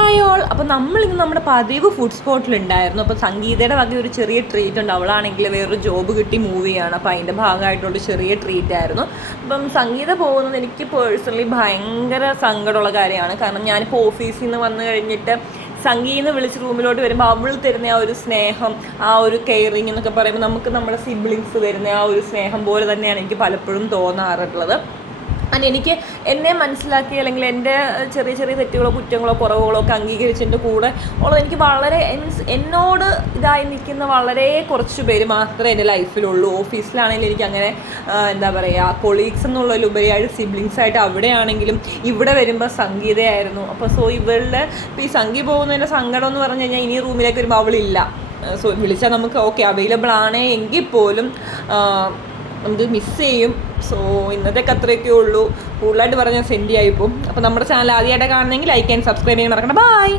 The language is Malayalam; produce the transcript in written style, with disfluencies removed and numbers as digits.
Hi all. അപ്പോൾ നമ്മളിന്ന് നമ്മുടെ പതിവ് ഫുഡ് സ്പോട്ടിലുണ്ടായിരുന്നു. അപ്പോൾ സംഗീതയുടെ വക ഒരു ചെറിയ ട്രീറ്റ് ഉണ്ട്. അവളാണെങ്കിൽ വേറൊരു ജോബ് കിട്ടി മൂവിയാണ്, അപ്പോൾ അതിൻ്റെ ഭാഗമായിട്ടുള്ള ചെറിയ ട്രീറ്റ് ആയിരുന്നു. അപ്പം സംഗീത പോകുന്നത് എനിക്ക് പേഴ്സണലി ഭയങ്കര സങ്കടമുള്ള കാര്യമാണ്. കാരണം ഞാനിപ്പോൾ ഓഫീസിൽ നിന്ന് വന്നു കഴിഞ്ഞിട്ട് സംഗീതം വിളിച്ച് റൂമിലോട്ട് വരുമ്പോൾ അവൾ തരുന്ന ആ ഒരു സ്നേഹം, ആ ഒരു കെയറിങ് എന്നൊക്കെ പറയുമ്പോൾ നമുക്ക് നമ്മുടെ സിബ്ലിങ്സ് തരുന്ന ആ ഒരു സ്നേഹം പോലെ തന്നെയാണ് എനിക്ക് പലപ്പോഴും തോന്നാറുള്ളത്. ആൻഡ് എനിക്ക് എന്നെ മനസ്സിലാക്കി അല്ലെങ്കിൽ എൻ്റെ ചെറിയ ചെറിയ തെറ്റുകളോ കുറ്റങ്ങളോ കുറവുകളോ ഒക്കെ അംഗീകരിച്ചതിൻ്റെ കൂടെ ഉള്ളത് എനിക്ക് വളരെ എന്നോട് ഇതായി നിൽക്കുന്ന വളരെ കുറച്ച് പേര് മാത്രമേ എൻ്റെ ലൈഫിലുള്ളൂ. ഓഫീസിലാണെങ്കിലും എനിക്ക് അങ്ങനെ എന്താ പറയുക, കൊളീഗ്സ് എന്നുള്ളതിലുപരിയായിട്ട് സിബ്ലിങ്സായിട്ട് അവിടെയാണെങ്കിലും ഇവിടെ വരുമ്പോൾ സംഗീതയായിരുന്നു. അപ്പോൾ ഇവളുടെ ഇപ്പോൾ ഈ സംഗീത പോകുന്നതിൻ്റെ സങ്കടം എന്ന് പറഞ്ഞു കഴിഞ്ഞാൽ ഇനി റൂമിലേക്ക് വരുമ്പോൾ അവളില്ല. വിളിച്ചാൽ നമുക്ക് ഓക്കെ അവൈലബിൾ ആണ് എങ്കിൽ പോലും നമുക്ക് മിസ് ചെയ്യും. ഇന്നത്തേക്ക് അത്രയൊക്കെ ഉള്ളൂ. കൂടുതലായിട്ട് പറഞ്ഞാൽ സെൻഡ് ആയിപ്പോവും. അപ്പോൾ നമ്മുടെ ചാനൽ ആദ്യമായിട്ട് കാണണമെങ്കിൽ ലൈക്ക് ആൻഡ് സബ്സ്ക്രൈബ് ചെയ്യാൻ മറക്കണ്ട. ബൈ.